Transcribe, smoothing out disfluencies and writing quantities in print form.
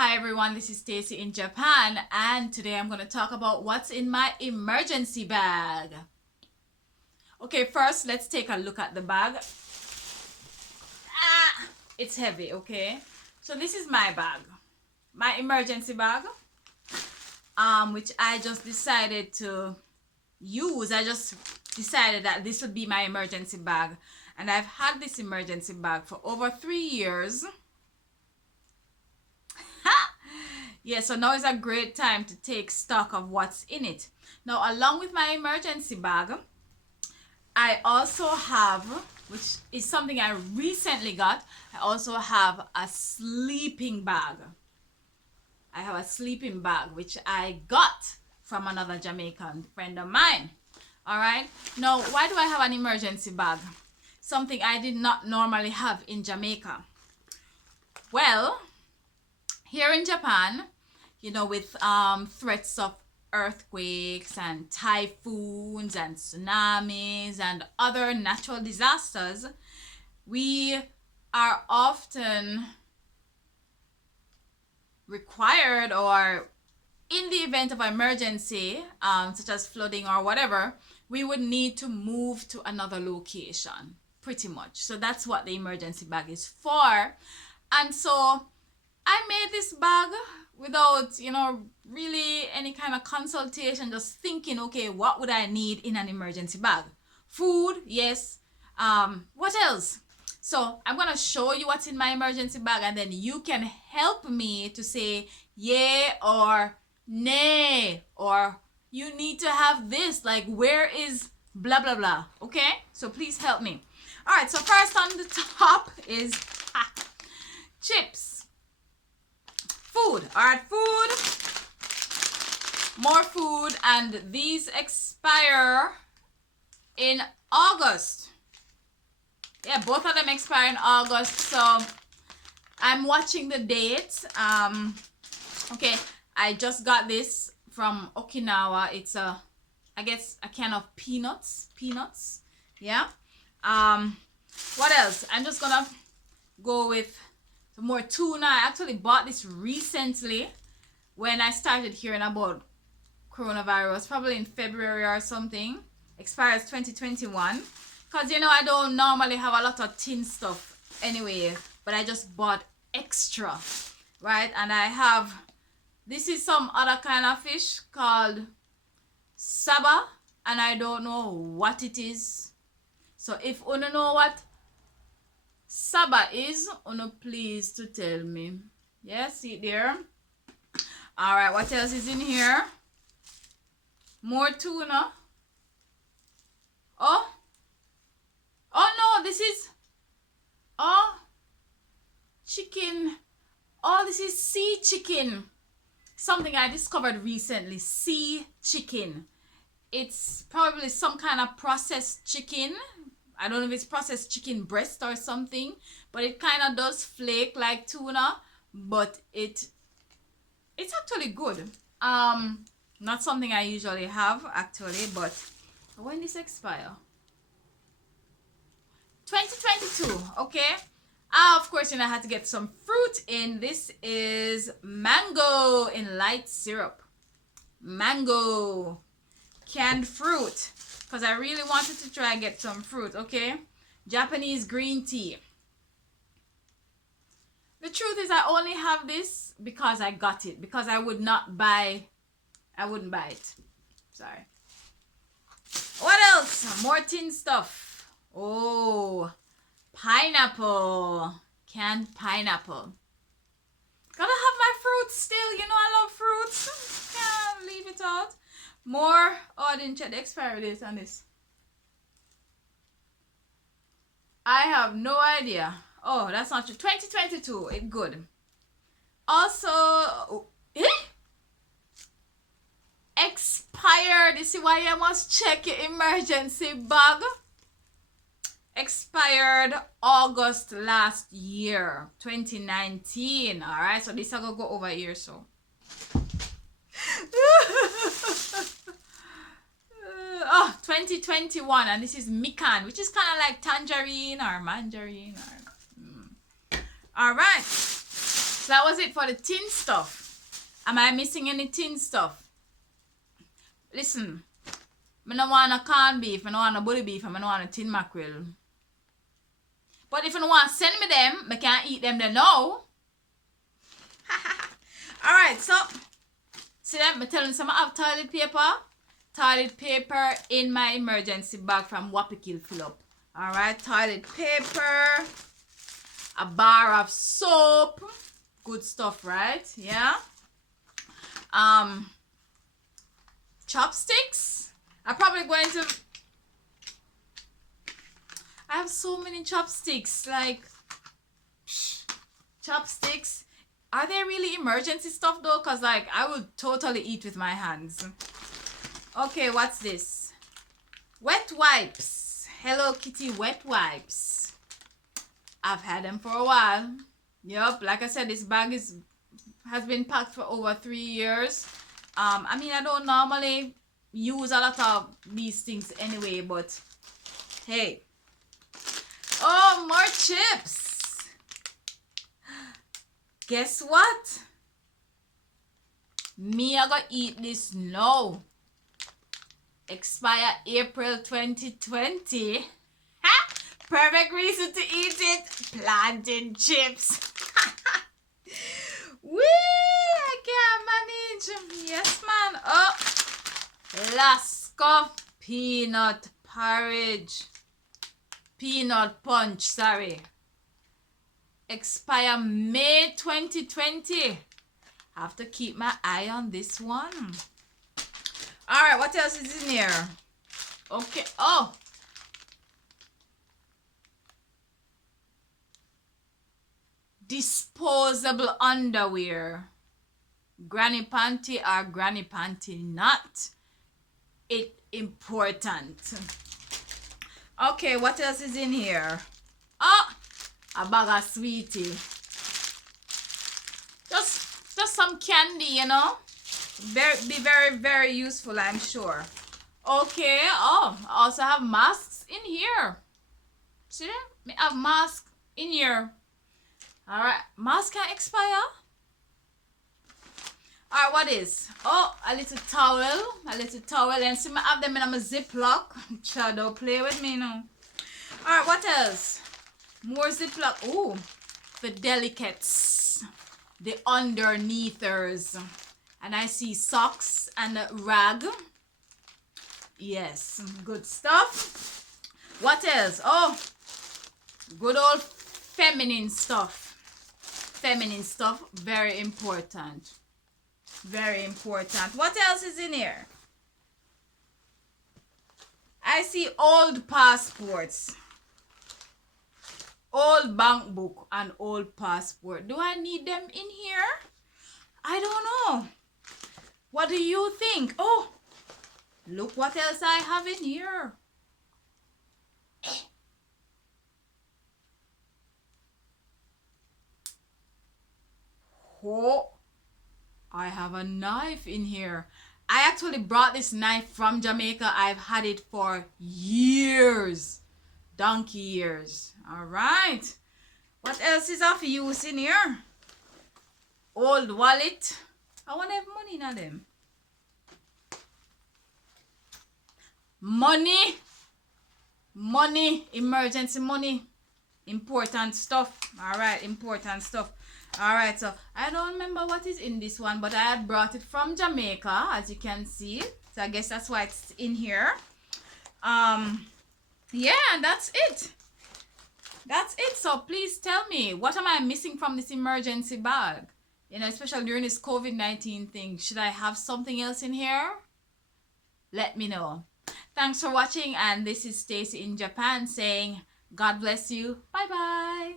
Hi everyone, this is Stacy in Japan, and today I'm going to talk about what's in my emergency bag. Okay, first let's take a look at the bag. It's heavy, okay? So this is my bag, my emergency bag, which I just decided to use. I just decided that this would be my emergency bag, and I've had this emergency bag for over 3 years. Yeah, so now is a great time to take stock of what's in it. Now, along with my emergency bag, I also have, which is something I recently got, I also have a sleeping bag. I have a sleeping bag, which I got from another Jamaican friend of mine. All right. Now, why do I have an emergency bag? Something I did not normally have in Jamaica. Well, here in Japan, you know, with threats of earthquakes and typhoons and tsunamis and other natural disasters, we are often required, or in the event of emergency, such as flooding or whatever, we would need to move to another location, pretty much. So that's what the emergency bag is for. And so I made this bag without, really any kind of consultation, just thinking, okay, what would I need in an emergency bag? Food, yes. What else? So I'm going to show you what's in my emergency bag, and then you can help me to say yay or nay, or you need to have this, like where is blah, blah, blah. Okay? So please help me. All right. So first on the top is chips. Food. All right, food, more food, and these expire in August. Yeah, both of them expire in August, so I'm watching the date. Okay, I just got this from Okinawa. It's I guess a can of peanuts. Yeah. What else? I'm just gonna go with more tuna. I actually bought this recently when I started hearing about coronavirus, probably in February or something. Expires 2021. Because, I don't normally have a lot of tin stuff anyway, but I just bought extra, right? And I have, this is some other kind of fish called saba, and I don't know what it is. So if you know what saba is, please to tell me. Yeah, see it there. All right, what else is in here? More tuna. Oh no, this is chicken. Oh, this is sea chicken. Something I discovered recently. Sea chicken. It's probably some kind of processed chicken. I don't know if it's processed chicken breast or something, but it kind of does flake like tuna, but it's actually good. Not something I usually have actually, but when this expire? 2022, okay. Of course, I had to get some fruit in. This is mango in light syrup. Mango. Canned fruit. Because I really wanted to try and get some fruit, okay? Japanese green tea. The truth is I only have this because I got it. Because I wouldn't buy it. Sorry. What else? More tin stuff. Oh, pineapple. Canned pineapple. Gotta have my fruits still. I love fruits. Can't leave it out. More. Oh, I didn't check the expiry date on this. I have no idea. Oh, that's not true. 2022. It's good. Also, expired. You see why you must check your emergency bag. Expired August last year, 2019. All right, so this is gonna go over here. So. 2021, and this is mikan, which is kind of like tangerine or mandarin. All right. So that was it for the tin stuff. Am I missing any tin stuff? Listen, I don't want a corned beef, I don't want a bully beef, and I don't want a tin mackerel. But if you don't want to send me them, I can't eat them then no. Alright, so see them, I'm telling you, I have toilet paper. Toilet paper in my emergency bag from Wapikil fill up. Alright, toilet paper. A bar of soap. Good stuff, right? Yeah. Chopsticks. I'm probably going to... I have so many chopsticks. Like, chopsticks. Are they really emergency stuff though? Because like, I would totally eat with my hands. Okay, what's this? Wet wipes. Hello Kitty wet wipes. I've had them for a while. Yup, like I said, this bag has been packed for over 3 years. I mean, I don't normally use a lot of these things anyway, but hey. Oh, more chips. Guess what? Me, I gotta eat this now. Expire April 2020. Ha! Perfect reason to eat it. Plantain chips. Wee! I can't manage. Yes, man. Oh, Lasco peanut porridge. Peanut punch, sorry. Expire May 2020. Have to keep my eye on this one. Alright, what else is in here? Okay, oh. Disposable underwear. Granny panty or granny panty not. It important. Okay, what else is in here? Oh, a bag of sweetie. Just some candy, you know. Be very useful, I'm sure. Okay, oh, I also have masks in here. See that? I have masks in here. Alright, mask can expire. Alright, what is? Oh, a little towel. And see, I have them in my Ziploc. Child, don't play with me now. Alright, what else? More Ziploc. Oh, the delicates. The underneathers. And I see socks and a rag. Yes, good stuff. What else? Oh, good old feminine stuff. Feminine stuff, very important. Very important. What else is in here? I see old passports. Old bank book and old passport. Do I need them in here? I don't know. What do you think? Oh, look what else I have in here. Oh, I have a knife in here. I actually brought this knife from Jamaica. I've had it for years. Donkey years. All right. What else is of use in here? Old wallet. I want to have money in them. Money. Money. Emergency money. Important stuff. All right. Important stuff. All right. So I don't remember what is in this one, but I had brought it from Jamaica, as you can see. So I guess that's why it's in here. Yeah, that's it. That's it. So please tell me, what am I missing from this emergency bag? You know, especially during this COVID-19 thing. Should I have something else in here? Let me know. Thanks for watching, and this is Stacy in Japan saying, God bless you. Bye-bye.